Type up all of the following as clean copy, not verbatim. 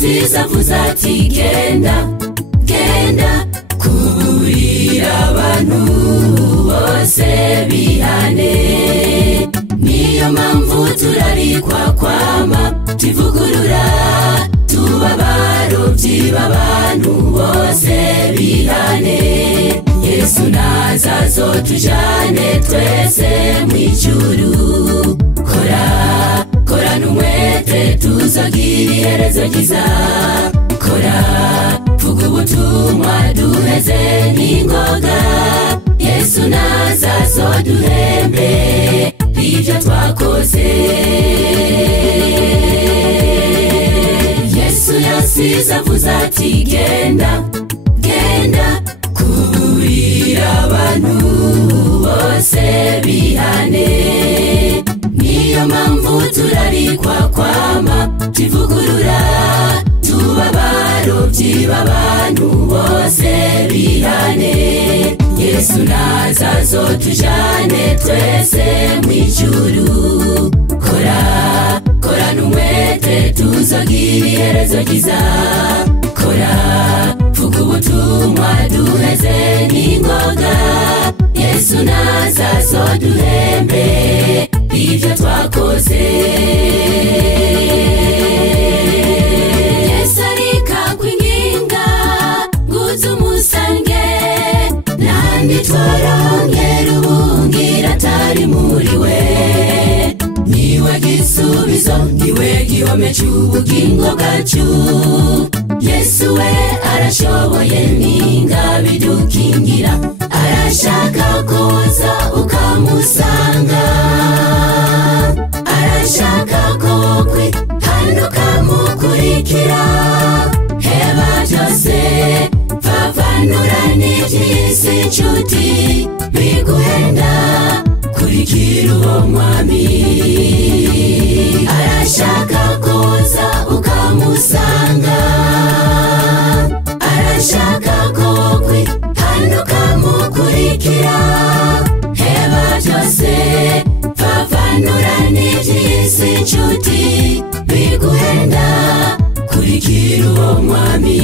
yasize avuze ati genda genda kuburira abantu bose bihane. Niyo mpamvu turarikwa kwama tivugurura tuba abarobyi b'abantu bose bihane. Yesu naza azotujane twese mw'ijuru. Kora n'umwete tuzogira iherezo ryiza. Kora vuga ubutumwa duheze n'ingoga. Yesu naza azoduhembe ibyo twakoze. Yesu yasize avuze ati genda genda kuburira abantu bose bihane. Niyo mpamvu turarikwa kwama tivugurura tuba abarobyi b'abantu bose bihane. Yesu naza azotujane twese mw'ijuru. Kora n'umwete tuzogira iherezo ryiza. Kora vuga ubutumwa duheze n'ingoga. Yesu naza azoduhembe ibyo twakoze. Yesu arika kwinginga nguze umusange nandi twarongera ubungira atari muri we. Niwe gisubizo niwe gihome cy'ubugingo bwacu. Yesu we arashoboye n'ingabidukingira. Arashaka kuza ukamusanga. Arashaka ko hano ukamukurikira. Heba byose vavanura n'iby'isi nshuti biguhenda. Kurikira uwo mwami. Arashaka kuza ukamusanga. Arashaka ko hano ukamukurikira. Heba byose vavanura n'iby'isi nshuti biguhenda. Kurikira uwo mwami.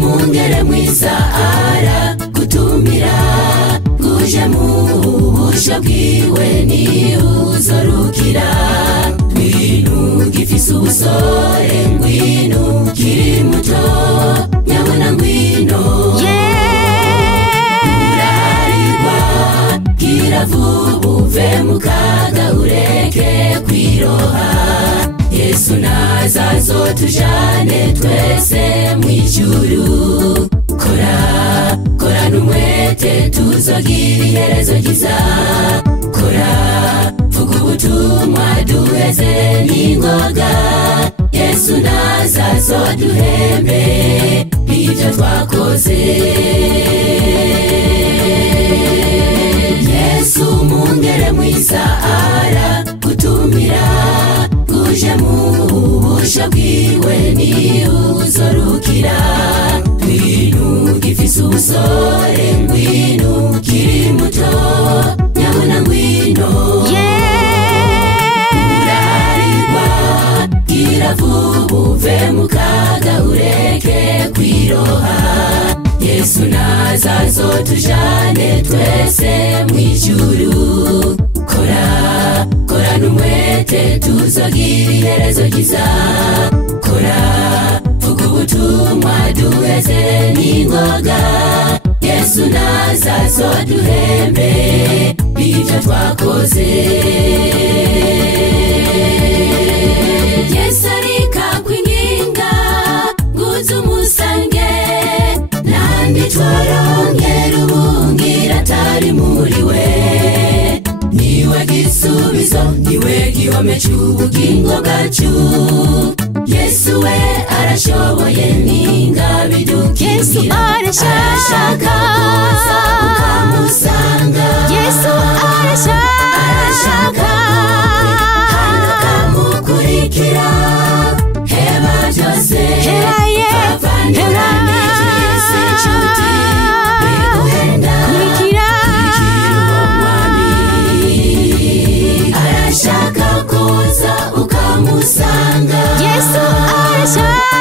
Mungere mwiza ara gutumira uje mu busho bwiwe ni uzorukira. Ngwino gifise ubusore ngwino kiri muto nyabona ngwino. Urarigwa gira vuba uve mu kaga ureke kwiroha. Yesu naza azotujane twese mw'ijuru. Kora n'umwete tuzogira iherezo ryiza. Kora vuga ubutumwa duheze n'ingoga. Yesu naza azoduhembe ibyo twakoze. Yesu mungere mwiza ara gutumira uje mu busho bwiwe ni uzorukira. Ngwino gifise ubusore ngwino kiri muto nyabona ngwino. Urarigwa gira vuba uve mu kaga ureke kwiroha. Yesu naza azotujane twese mw'ijuru. Kora n'umwete tuzogira iherezo ryiza. Kora vuga ubutumwa duheze n'ingoga. Yesu naza azoduhembe ibyo twakoze. Yesu arika kwinginga nguze umusange nandi twarongera ubungira atari muri we. Niwe gisubizo niwe gihome cy'ubugingo bwacu. Yesu we arashoboye n'ingabidukingira. Yesu arashaka kuza ukamusanga. Yesu arashaka hano ukamukurikira. Heba arashaka